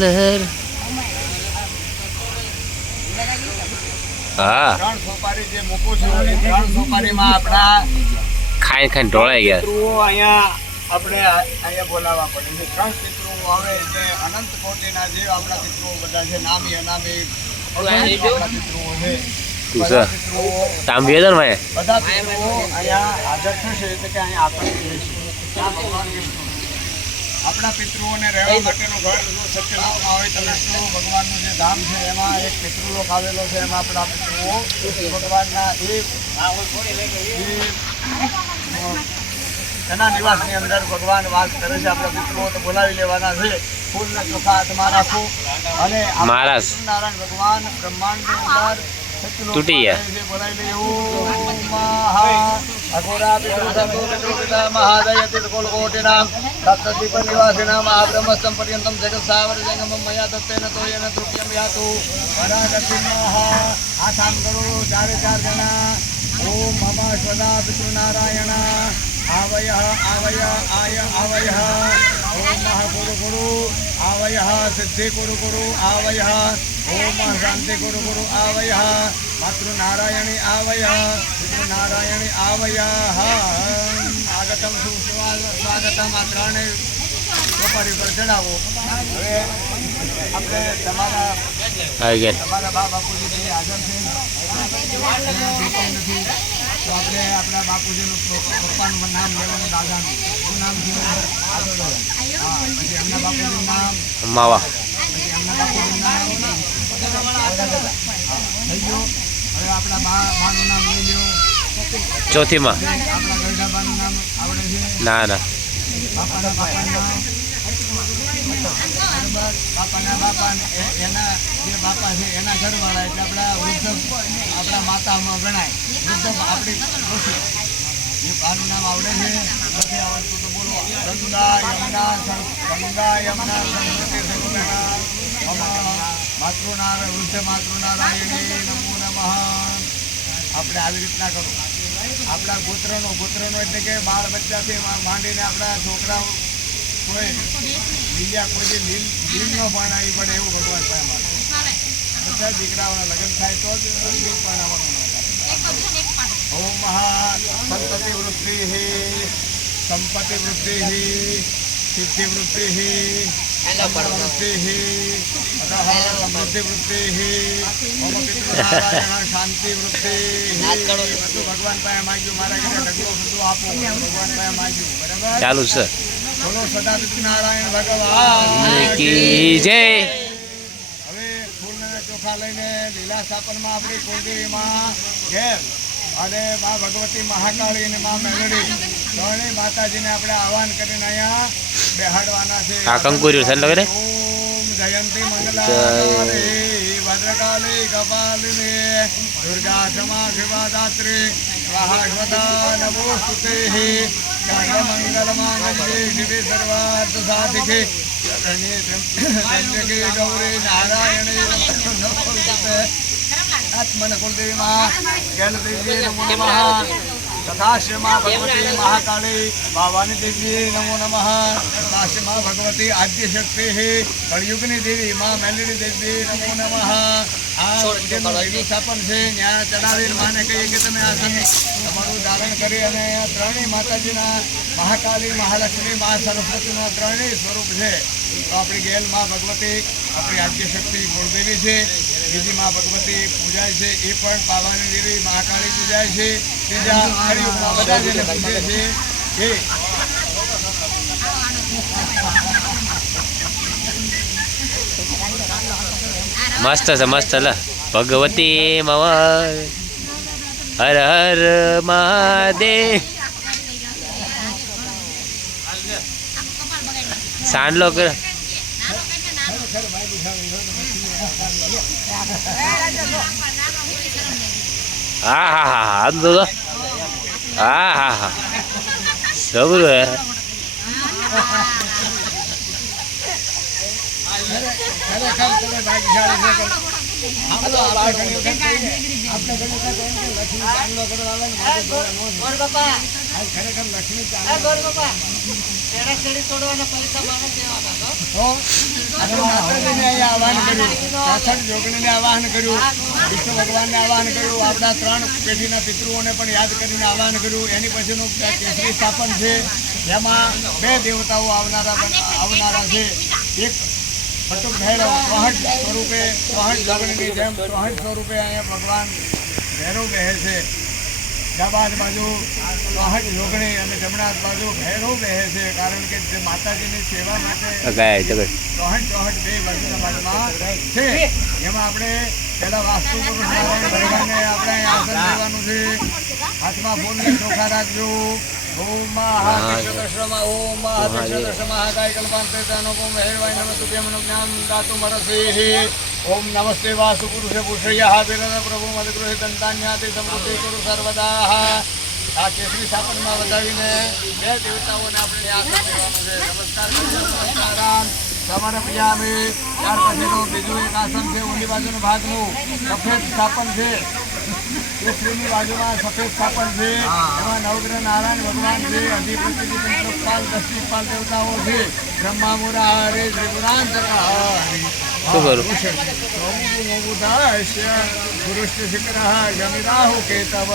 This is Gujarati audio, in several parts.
લહેર હા 3 સોપારી જે મૂકું છું એ 3 સોપારીમાં આપણા ખાઈ ખાઈને ઢોળાઈ ગયા પિતૃઓ અહીંયા આપણે અહીંયા બોલાવવા પડે છે 3 પિતૃઓ આવે જે અનંત કોટીના જે આપણા પિતૃઓ બધા છે નામી અનામી આપણા પિતૃઓ છે તું સર તામ વેદન ભાઈ બધા પિતૃઓ અહીંયા હાજર થશે એટલે કે અહીંયા આકર્ષિત રહેશે ત્યાં ભગવાન વિષ્ણુ આપણા પિતૃઓને રહેવા માટેનું ઘર સત્યલોકમાં હોય તો વિષ્ણુ ભગવાનનું જે ધામ છે એમાં એક પિતૃલોક આવેલો છે એમાં આપણા પિતૃઓ ભગવાનના એના નિવાસની અંદર ભગવાન વાસ કરે છે. આપણા પિતૃઓ તો બોલાવી લેવાના છે. ફૂલના ચોખા હાથમાં રાખો અને મહારાજ નારાયણ ભગવાન બ્રહ્માંડની અંદર તૂટી ગયા બોલાવી લે ઓમ મહા અઘોરા પિતૃ મહાદયતિ કોલકોટિનામ સપ્તદીપ નિવાસિનામ આબ્રહ્મસ્તમ પર્યંતમ જગત સાવર જંગમમ મયા દત્તેન તોયન તૃપ્યમ યાતુ વરાગતિમઃ આસામ કરો ચારે 4 જણા ઓમ મમ સ્વદા પિતૃનારાયણ आवय आवय आय आवय ओम गुरु गुरु आवय सिद्धि गुरु गुरु आवय ओम शांति गुरु गुरु आवय मातृ नारायणी आवय पितृ नारायणी आवय आगतम स्वागतम आ 3 સોપારી પર ચડાવો. હવે આપણે તમારા બા બાપુજી જે હાજર છે નથી તો આપણે આપણા બાપુજીનું પપ્પાનું નામ લેવાનું દાદાનું શું નામ છે પછી એમના બાપુજીનું નામ માવા પછી એમના બાપુજીનું નામ થઈ ગયું. હવે આપણા બાનું નામ લઈ લો. ચોથીમાં આપણા ગરડાબાનું નામ આવડે છે? ના ના બાપાના નામ બાપાના બાપા એના જે બાપા છે એના ઘરવાળા એટલે આપણા વૃદ્ધ આપણા માતામાં ગણાય. વૃદ્ધ આપણી ડોશી એ બાનું નામ આવડે છે? નથી આવડતું તો બોલો. ગંગા યમુના સરસ્વતી માતૃનારાયણ વૃદ્ધ માતૃનારાયણી નમો નમઃ. આપણે આવી રીતના કરો. આપણા ગોત્રનો એટલે કે બાળ બચ્ચાથી માંડીને આપણા છોકરાઓ કોઈ બીજા કોઈ લીલ ન પરણાવી પડે એવું ભગવાન પાસે માગે. બધા દીકરાઓના લગ્ન થાય તો જ લીલ પરણાવવાનું. ઓમ મહા સંપત્તિ વૃદ્ધિ સિદ્ધિ વૃદ્ધિ શાંતિ વૃત્તિ ભગવાન પાસે માગ્યું. મારા ઘરે ઢગલો બધું આપો ભગવાન પાસે માગ્યું. બરાબર ચાલુ છે. બોલો સદા નારાયણ ભગવાન કી જય. હવે ફૂલના ચોખા લઈને લીલા સ્થાપનમાં આપણી કુળદેવીમાં ઘેર અને મા ભગવતી મહાકાળી અને મા મેલડી ત્રણેય માતાજીને આપણે આહવાન કરીને અહીંયા બેહાડવાના છે. આ કંકુર્યું છે લગરે. ઓમ જયંતી મંગલાકાળી ભદ્રકાળી કપાલિની દુર્ગા ક્ષમા શિવાદાત્રી સ્વાહાસ્વતા નમોસ્તુતે સર્વમંગલમાંગલ્યે શિવે સર્વાર્થ સાધિકે શરણ્યે ગૌરી નારાયણે નમોસ્તુતે. આત્મન કુલદેવીમાં જ્ઞાનદેવી નમો નમઃ. તથાશ્રમા ભગવતી મહાકાળી ભાવાની દેવી નમો નમઃ. તથાશ્રમા ભગવતી આદ્યશક્તિ કળયુગની દેવી મા મેલડી દેવી નમો નમઃ. આ લીલું સ્થાપન છે ત્યાં ચડાવી માને કહીએ કે તમે આ તમારું ધારણ કરી અને ત્રણેય માતાજીના મહાકાળી મહાલક્ષ્મી મા સરસ્વતીના ત્રણેય સ્વરૂપ છે. તો આપણી ગેલ મા ભગવતી આપણી આદ્યશક્તિ કુળદેવી છે. બીજી મા ભગવતી પૂજાય છે એ પણ પાવાની દેવી મહાકાળી પૂજાય છે. ત્રીજા કળિયુગમાં બધા જેને પૂજે છે એ મસ્ત છે મસ્ત. લ ભગવતી મવા હર હર મહાદેવ. સાંડલો કર. હા હા હા હા તો હા હા હા સબરું હે. ખરેખર તમે ભાગ્યશાળી છે. આપણે ઘણી વખત કહીએ, આપણે ઘણી વખત એમ કે લક્ષ્મી ચાંદલો કરવા આવે ને માટે બોલા ન થાય. આ ખરેખર લક્ષ્મી ચાંદલો તો આપણે માતાજીને અહીંયા આહવાન કર્યું, પાછળ જોગણીને આવાહન કર્યું, વિષ્ણુ ભગવાનને આવાહન કર્યું, આપણા 3 પેઢીના પિતૃઓને પણ યાદ કરીને આવાહન કર્યું. એની પછીનું કેસરી સ્થાપન છે, જેમાં 2 દેવતાઓ આવનારા છે. એક બટુક ભૈરવ 63 સ્વરૂપે, 63 જોગણીની જેમ 63 સ્વરૂપે અહીંયા ભગવાન ભૈરવ બેહે છે. ડાબા બાજુ 63 જોગણી અને જમણા બાજુ ભૈરવ બેહે છે, કારણ કે જે માતાજીની સેવા માટે 64 બે બાજુના ભાગમાં છે. એમાં આપણે પહેલા વાસ્તુ પુરુષ ભગવાનને આપણે આસન દેવાનું છે. હાથમાં ફૂલને ચોખા રાખજો. ઓમ મહાદેશમાં ઓમ મહાદેશ મહાકાય કલ્પાંતે અનુપમ હેવાય નમઃ તુભ્યમ જ્ઞાન દાતુમ રસેહી. ઓમ નમસ્તે વાસુ પુરુષે પુરુષયઃ વિરદ પ્રભુ મદગૃહે દંતાન્યાતિ સમૃદ્ધિ કુરુ સર્વદા. આ કેસરી સ્થાપનમાં વધાવીને 2 દેવતાઓને આપણે આસન દેવાનું છે. નમસ્કાર નમસ્કારામ સમર્પયામિ. ત્યાર પછીનું બીજું એક આસન છે, ઊંડી બાજુનું ભાગનું સફેદ સ્થાપન છે. કેસરીની બાજુમાં સફેદ સ્થાપન છે, એમાં નવગ્રહ નારાયણ ભગવાન છે, અધિપતિ પંચોપાલ 10 દિક્પાલ દેવતાઓ છે. બ્રહ્મા મુરા હરે ત્રિપુરાંતક હરિ. શું કરું? ગુરુશ્ચ શિખર જમિરાહુ કેતવ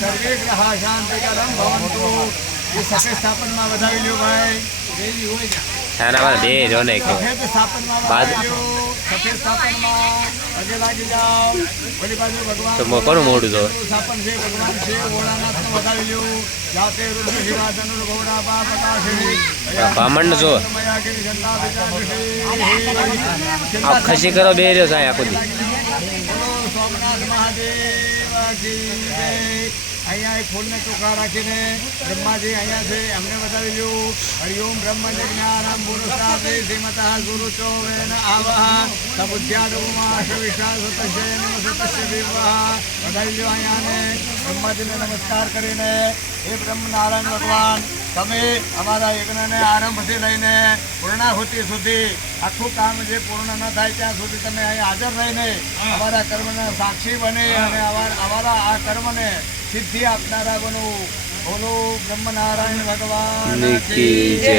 સર્વે ગ્રહ શાંતિકરમ ભવંતુ. એ સફેદ સ્થાપનમાં વધાવી લ્યો ભાઈ. સફેદ સ્થાપનમાં વધાવી લ્યો. સફેદ સ્થાપનમાં પગે લાગી જાઓ. ઓલી બાજુ ભગવાન કોનું મોઢું જો સ્થાપન છે, ભગવાન છે ભોળાનાથને વધાવી લ્યો. જાતે રુદ્ર શિવાધન ગૌડા બા પ્રકાશી બ્રાહ્મણ જો ખસી કરો બે રહ્યો સાહેબ આખો દી. સોમનાથ મહાદેવ કી જય. અહીંયા એક ફૂલને ચોખા રાખીને બ્રહ્માજી અહીંયા છે, એમને બતાવી લ્યું. હરિઓમ બ્રહ્મ જ્ઞાનમ પુરુષાદે શ્રીમતઃ ગુરુ ચોવેન આવાહ સબુદ્ધ્યાદુમાશ વિશ્વાસ સતસ્ય નમ સતસ્ય વિવાહ. બતાવી લ્યો અહીંયાને બ્રહ્માજીને નમસ્કાર કરીને. હે બ્રહ્મ નારાયણ ભગવાન, તમે અમારા યજ્ઞને આરંભથી લઈને પૂર્ણાહુતિ સુધી આખું કામ જે પૂર્ણ ન થાય ત્યાં સુધી તમે અહીં હાજર રહીને અમારા કર્મના સાક્ષી બને અને અમારા આ કર્મને સિદ્ધિ આપનારા બનો. બોલો બ્રહ્મ નારાયણ ભગવાન કી જય.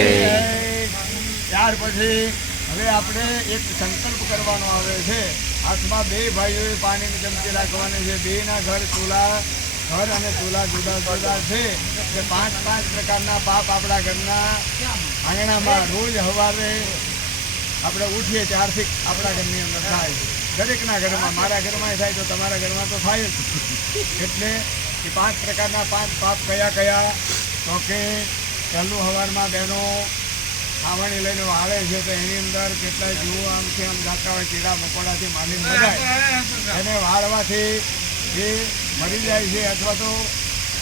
ત્યાર પછી હવે આપણે એક સંકલ્પ કરવાનો આવે છે. હાથમાં 2 ભાઈઓએ પાણીની ચમચી રાખવાની છે. 2ના ઘર અને ચૂલા જુદા જુદા છે. કે 5 પ્રકારના પાપ આપણા ઘરના આંગણામાં રોજ સવારે આપણે ઉઠીએ ત્યારથી આપણા ઘરની અંદર થાય છે. દરેકના ઘરમાં, મારા ઘરમાં થાય તો તમારા ઘરમાં તો થાય જ. એટલે એ 5 પ્રકારના 5 પાપ કયા કયા? તો કે પહેલું સવારમાં બહેનો ખાવણી લઈને વાળે છે, તો એની અંદર કેટલાય જીવો આમથી આમ જાતા હોય, કીડા મકોડાથી માંડીને મરાય. એને વાળવાથી એ મરી જાય છે અથવા તો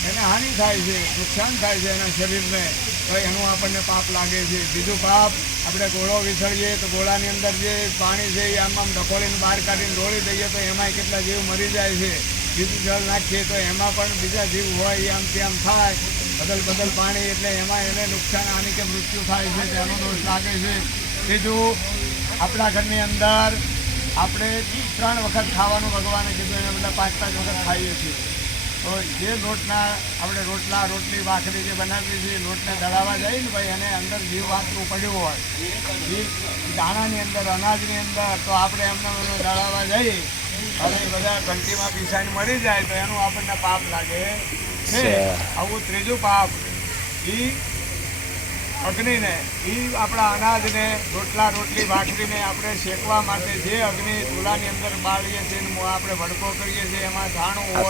એને હાનિ થાય છે, નુકસાન થાય છે એના શરીરને, તો એનું આપણને પાપ લાગે છે. બીજું પાપ, આપણે ગોળો વિસળીએ તો ગોળાની અંદર જે પાણી છે એ આમ ઢકોળીને બહાર કાઢીને ઢોળી દઈએ તો એમાંય કેટલા જીવ મરી જાય છે. બીજું જળ નાખીએ તો એમાં પણ બીજા જીવ હોય એ આમથી આમ થાય, બદલ પાણી, એટલે એમાં એને નુકસાન હાનિ કે મૃત્યુ થાય છે, તેનો દોષ લાગે છે. ત્રીજું, આપણા ઘરની અંદર આપણે 3 વખત ખાવાનું ભગવાને કીધું, એને બધા 5-5 વખત ખાઈએ છીએ. તો જે લોટના આપણે રોટલી ભાખરી જે બનાવીએ છીએ, લોટને દળાવવા જઈએ ને ભાઈ, એને અંદર જીવ વાતરું પડ્યું હોય, જીવ દાણાની અંદર, અનાજની અંદર, તો આપણે એમને દળાવવા જઈએ અને એ બધા ઘંટીમાં પીસાઈને મરી જાય તો એનું આપણને પાપ લાગે છે. આવું ત્રીજું પાપ, એ અગ્નિને, એ આપણા અનાજને, રોટલી ભાખરીને આપણે શેકવા માટે જે અગ્નિ ચૂલાની અંદર બાળીએ છીએ, આપણે ભડકો કરીએ છીએ, એમાં ધાણું હોય,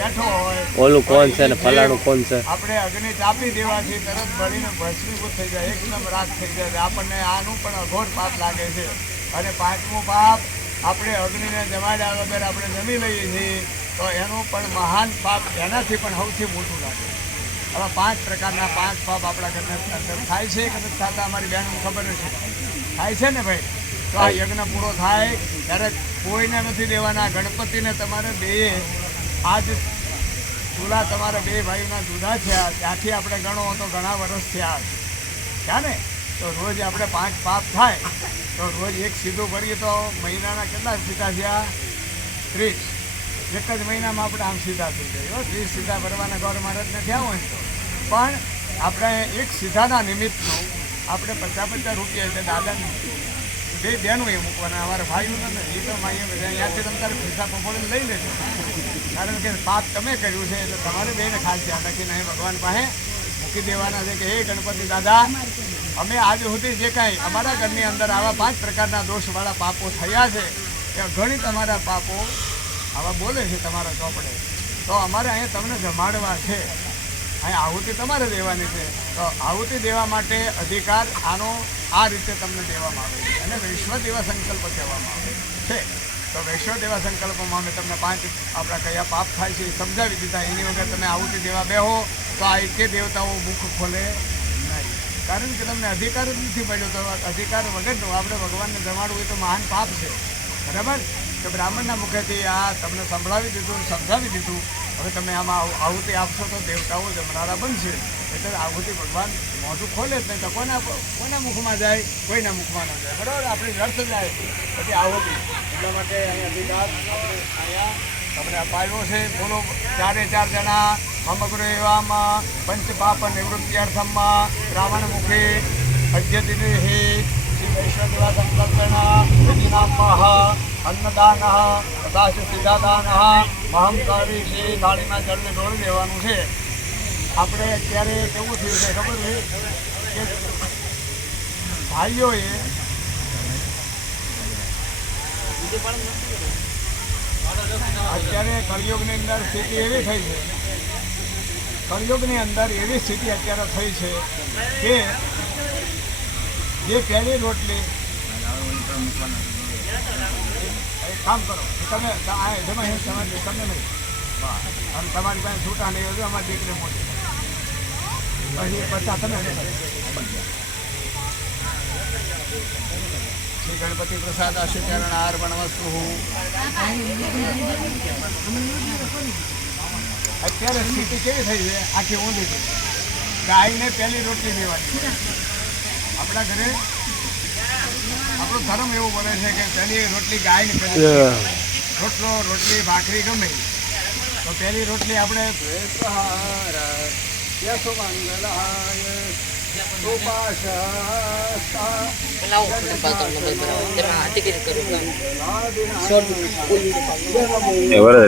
બેઠો હોય, ઓલું કોણ છે ને ફલાણું કોણ છે, આપણે અગ્નિ ચાપી દેવાથી તરત બળીને ભસ્મીભૂત થઈ જાય, એકદમ રાખ થઈ જાય. આપણને આનું પણ અઘોર પાપ લાગે છે. અને 5મું પાપ, આપણે અગ્નિને જમાડ્યા વગર આપણે જમી લઈએ છીએ તો એનું પણ મહાન પાપ, એનાથી પણ સૌથી મોટું લાગે. હવે 5 પ્રકારના 5 પાપ આપણા ઘરના અંદર થાય છે કે નથી થતા? અમારી બહેનોને ખબર છે, થાય છે ને ભાઈ. તો આ યજ્ઞ પૂરો થાય ત્યારે કોઈને નથી દેવાના. ગણપતિને તમારે 2 આજ ચૂલા તમારા 2 ભાઈઓના જુદા થયા, ત્યાંથી આપણે ગણો તો ઘણા વર્ષ થયા ને. તો રોજ આપણે 5 પાપ થાય તો રોજ એક સીધું ભરીએ તો મહિનાના કેટલા સીધા થયા? 30. એક જ મહિનામાં આપણે આમ સીધા થઈ જાય. 30 સીધા ભરવાના ગૌર મહારાજને થયા હોય તો પણ આપણે એક સીધાના નિમિત્તનું આપણે 50 રૂપિયા એટલે દાદાને 2 બહેનો એ મૂકવાના, અમારા ભાઈઓ નથી. એ તો માઈએ અહીંયાથી તમે તારે પૈસા પફોડીને લઈ લેજો, કારણ કે પાપ તમે કર્યું છે એટલે તમારે બેને ખાસ ધ્યાન રાખીને અહીં ભગવાન પાસે મૂકી દેવાના છે કે હે ગણપતિ દાદા, અમે આજ સુધી જે કાંઈ અમારા ઘરની અંદર આવા 5 પ્રકારના દોષવાળા પાપો થયા છે એ ઘણી તમારા પાપો આવા બોલે છે તમારા ચોપડે, તો અમારે અહીંયા તમને જમાડવા છે, અહીંયા આહુતિ તમારે દેવાની છે. તો આહુતિ દેવા માટે અધિકાર આનો આ રીતે તમને દેવામાં આવે છે અને વૈશ્વદેવા સંકલ્પ કહેવામાં આવે છે. તો વૈશ્વદેવા સંકલ્પમાં અમે તમને 5 આપણા કયા પાપ થાય છે એ સમજાવી દીધા. એની વગર તમે આહુતિ દેવા બેહો તો આ એકે દેવતાઓ મુખ ખોલે નહીં, કારણ કે તમને અધિકાર જ નથી મળ્યો. તો અધિકાર વગરનું આપણે ભગવાનને જમાડવું એ તો મહાન પાપ છે, બરાબર? કે બ્રાહ્મણના મુખેથી આ તમને સંભળાવી દીધું, સમજાવી દીધું. હવે તમે આમાં આહુતિ આપશો તો દેવતાઓ જમનારા બનશે, એટલે આહુતિ ભગવાન મોઢું ખોલે જ નહીં તો કોના મુખમાં જાય? કોઈના મુખમાં ન જાય, બરાબર? આપણી વ્યર્થ જાય પછી આહુતિ. એટલા માટે અહીંયા અધિકાર અહીંયા તમને અપાયો છે. બોલો 4 જણા મમગ્ર એવામાં પંચ પાપ નિવૃત્ત્યર્થમમાં બ્રાહ્મણ મુખે અદ્યતિને હે શ્રી વૈશ્વદેવા સંકલ્પના વિધિનામઃ અન્નદાન તથા સિદ્ધાદાન મહમ કરી છે. થાળીમાં જળને ઢોળી દેવાનું છે. આપણે અત્યારે કેવું થયું છે ખબર છે કે ભાઈઓએ અત્યારે કળિયુગની અંદર સ્થિતિ એવી થઈ છે, કળિયુગની અંદર એવી સ્થિતિ અત્યારે થઈ છે કે જે પહેલી રોટલી કામ કરો તમે તમે નહીં અને તમારી પાસે છૂટા નહીં હોય અમારી દીકરી મોટી પછી તમે શ્રી ગણપતિ પ્રસાદ આશુચરણ અર્પણ વસ્તુ. અત્યારે સ્થિતિ કેવી થઈ છે? આખી ઊંધી છે. ગાયને પહેલી રોટલી દેવાની. આપણા ઘરે આપણો ધર્મ એવું બોલે છે કે પહેલી રોટલી ગાયને પહેલી, રોટલી ભાખરી ગમે તો પહેલી રોટલી આપણે ఎవరు